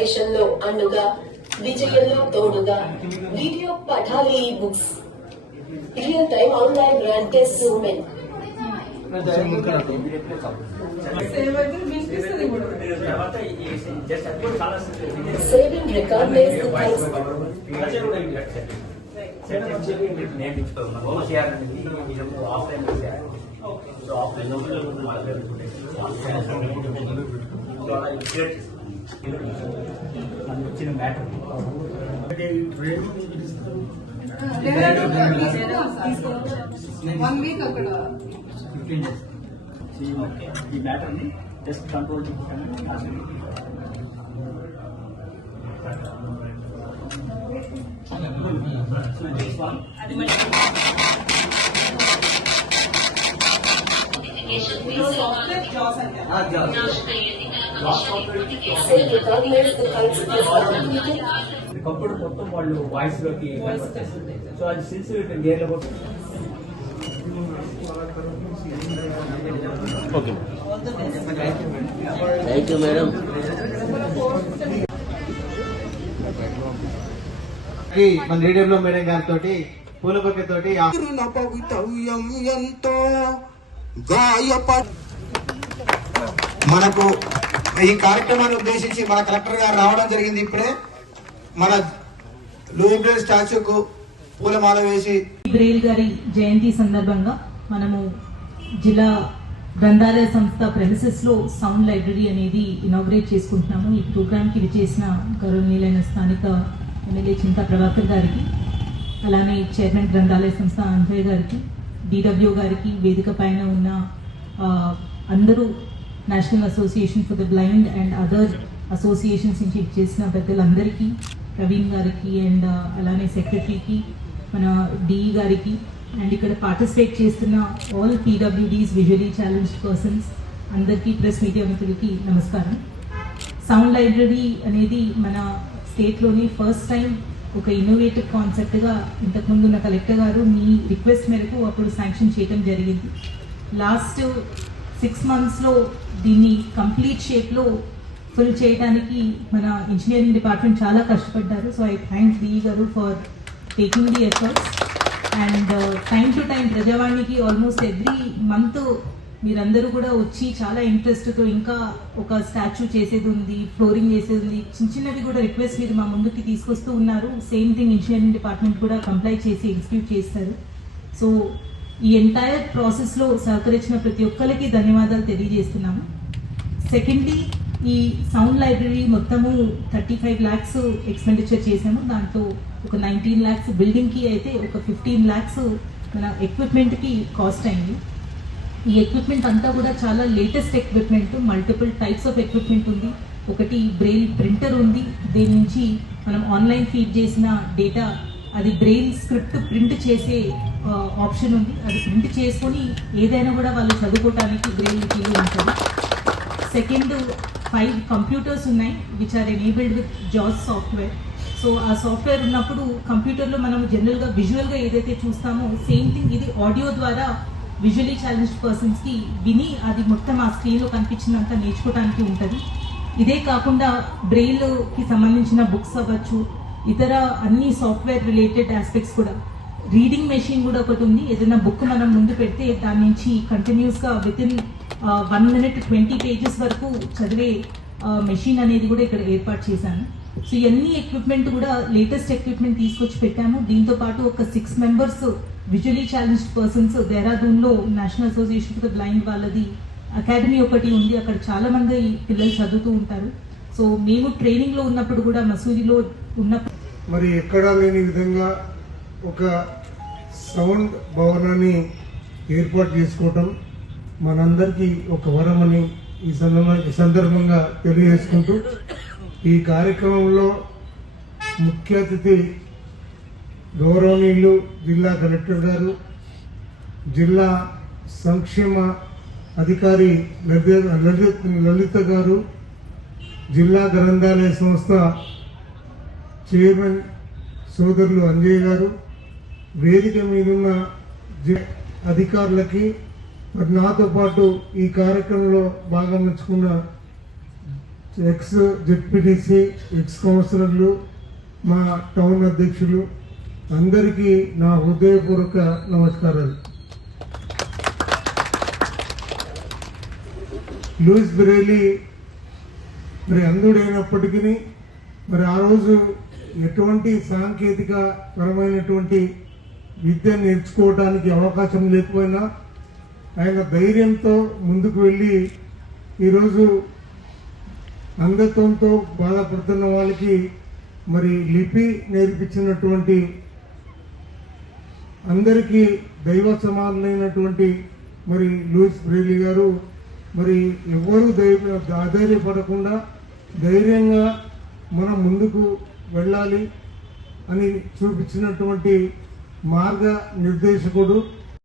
దేశంలో అండుగా విజయంలో తోడుగా వీడియో పఠాలి books real time online run test moment saving రికార్డ్లెస్ వచ్చిన మ్యాటర్ 1 వీక్ అక్కడ 15 days ఈ మ్యాటర్ ని జస్ట్ కంట్రోల్ ఒకప్పుడు మొత్తం వాళ్ళు వాయిస్ లోకి సో అది సిన్సియర్ గేర్ లో ఓకే థ్యాంక్ యూ మేడం. మన రేడియోలో మేడం గారితో పూల బొక్కతోటి మనకు ఈ కార్యక్రమాన్ని ఉద్దేశించి మన కలెక్టర్ గారు రావడం జరిగింది. ఇప్పుడే మన లూబ్లే స్టాచ్యూకు పూలమాల వేసి బ్రెయిల్ గారి జయంతి సందర్భంగా మనము జిల్లా గ్రంథాలయ సంస్థ ప్రెమిసెస్ లో సౌండ్ లైబ్రరీ అనేది ఇనాగ్రేట్ చేసుకుంటున్నాము. ఈ ప్రోగ్రామ్ కి విచ్చేసిన గౌరవనీయులైన స్థానిక ఎమ్మెల్యే చింతా ప్రభాకర్ గారికి, అలానే చైర్మన్ గ్రంథాలయ సంస్థ అంజయ్ గారికి, డిడబ్ల్యూ గారికి, వేదిక పైన ఉన్న అందరూ national association for the blind and other associations నుంచి ఇచ్చేసిన పెద్దలందరికీ, ప్రవీణ్ గారికి అండ్ అలానే సెక్రటరీకి, మన డిఈ గారికి అండ్ ఇక్కడ పార్టిసిపేట్ చేస్తున్న all PWDs visually challenged persons అందరికీ, ప్రెస్ మీడియా మిత్రులకి నమస్కారం. సౌండ్ లైబ్రరీ అనేది మన స్టేట్లోని ఫస్ట్ టైం ఒక ఇన్నోవేటివ్ కాన్సెప్ట్గా ఇంతకుముందు ఉన్న కలెక్టర్ గారు మీ రిక్వెస్ట్ మేరకు అప్పుడు శాంక్షన్ చేయడం జరిగింది. లాస్ట్ 6 monthsలో దీన్ని కంప్లీట్ షేప్లో ఫిల్ చేయడానికి మన ఇంజనీరింగ్ డిపార్ట్మెంట్ చాలా కష్టపడ్డారు. సో ఐ థ్యాంక్ డిఈ గారు for taking the efforts and time to time ప్రజావాణికి ఆల్మోస్ట్ ఎవ్రీ మంత్ మీరందరూ కూడా వచ్చి చాలా ఇంట్రెస్ట్తో ఇంకా ఒక స్టాచ్యూ చేసేది ఉంది, ఫ్లోరింగ్ చేసేది ఉంది, చిన్న చిన్నవి కూడా రిక్వెస్ట్ మీరు మా ముందుకి తీసుకొస్తూ ఉన్నారు. సేమ్ థింగ్ ఇంజనీరింగ్ డిపార్ట్మెంట్ కూడా కంప్లై చేసి ఎగ్జిక్యూట్ చేస్తారు. సో ఈ ఎంటైర్ ప్రాసెస్లో సహకరించిన ప్రతి ఒక్కరికి ధన్యవాదాలు తెలియజేస్తున్నాము. సెకండ్లీ, ఈ సౌండ్ లైబ్రరీ మొత్తము 35 lakhs ఎక్స్పెండిచర్ చేసాము. దాంట్లో ఒక 19 lakhs బిల్డింగ్కి అయితే ఒక 15 lakhs మన ఎక్విప్మెంట్కి కాస్ట్ అయింది. ఈ ఎక్విప్మెంట్ అంతా కూడా చాలా latest equipment, multiple types of equipment ఉంది. ఒకటి బ్రెయిల్ ప్రింటర్ ఉంది, దీని నుంచి మనం ఆన్లైన్ ఫీడ్ చేసిన డేటా అది బ్రెయిల్ స్క్రిప్ట్ ప్రింట్ చేసే ఆప్షన్ ఉంది. అది ప్రింట్ చేసుకొని ఏదైనా కూడా వాళ్ళు చదువుకోవటానికి బ్రెయిల్ ఫీల్ ఉంటుంది. సెకండ్, 5 computers ఉన్నాయి విచ్ ఆర్ ఎనేబుల్డ్ విత్ జాస్ సాఫ్ట్వేర్. సో ఆ సాఫ్ట్వేర్ ఉన్నప్పుడు కంప్యూటర్లో మనం జనరల్గా విజువల్గా ఏదైతే చూస్తామో సేమ్ థింగ్ ఇది ఆడియో ద్వారా విజువలీ ఛాలెంజ్డ్ పర్సన్స్కి విని అది మొత్తం ఆ స్క్రీన్లో కనిపించినంత నేర్చుకోవడానికి ఉంటుంది. ఇదే కాకుండా బ్రెయిల్కి సంబంధించిన బుక్స్ అవ్వచ్చు, ఇతర అన్ని సాఫ్ట్వేర్ రిలేటెడ్ ఆస్పెక్ట్స్ కూడా, రీడింగ్ మెషిన్ కూడా ఒకటి ఉంది. ఏదైనా బుక్ మనం ముందు పెడితే దాని నుంచి కంటిన్యూస్గా వితిన్ 1 minute 20 pages వరకు చదివే మెషిన్ అనేది కూడా ఇక్కడ ఏర్పాటు చేశాను. సో ఇవన్నీ ఎక్విప్మెంట్ కూడా లేటెస్ట్ ఎక్విప్మెంట్ తీసుకొచ్చి పెట్టాము. దీంతో పాటు ఒక 6 members విజువలీ ఛాలెంజ్డ్ పర్సన్స్ దేహరాదూన్లో national association for the blind వాళ్ళది అకాడమీ ఒకటి ఉంది. అక్కడ చాలా మంది పిల్లలు చదువుతూ ఉంటారు. సో మేము ట్రైనింగ్లో ఉన్నప్పుడు కూడా మసూరిలో ఉన్నప్పుడు మరి ఎక్కడా లేని విధంగా ఒక సౌండ్ భవనాన్ని ఏర్పాటు చేసుకోవటం మనందరికీ ఒక వరమని ఈ సందర్భంగా తెలియజేసుకుంటూ, ఈ కార్యక్రమంలో ముఖ్య అతిథి గౌరవనీయులు జిల్లా కలెక్టర్ గారు, జిల్లా సంక్షేమ అధికారి లలిత గారు, జిల్లా గ్రంథాలయ సంస్థ చైర్మన్ సోదరులు అంజయ్ గారు, వేదిక మీదున్న అధికారులకి మరి నాతో పాటు ఈ కార్యక్రమంలో భాగం పంచుకున్న ఎక్స్ జెడ్పీటీసీ ఎక్స్ కౌన్సిలర్లు మా టౌన్ అధ్యక్షులు అందరికీ నా హృదయపూర్వక నమస్కారాలు. లూయిస్ బ్రెయిలీ మరి అంధుడైనప్పటికీ మరి ఆ రోజు ఎటువంటి సాంకేతిక పరమైనటువంటి విద్య నేర్చుకోవడానికి అవకాశం లేకపోయినా ఆయన ధైర్యంతో ముందుకు వెళ్ళి ఈరోజు అంధత్వంతో బాధపడుతున్న వాళ్ళకి మరి లిపి నేర్పించినటువంటి అందరికీ దైవ సమానమైనటువంటి మరి లూయిస్ బ్రెయిలీ గారు మరి ఎవరు అధైర్యపడకుండా ధైర్యంగా మనం ముందుకు వెళ్ళాలి అని చూపించినటువంటి మార్గ నిర్దేశకుడు.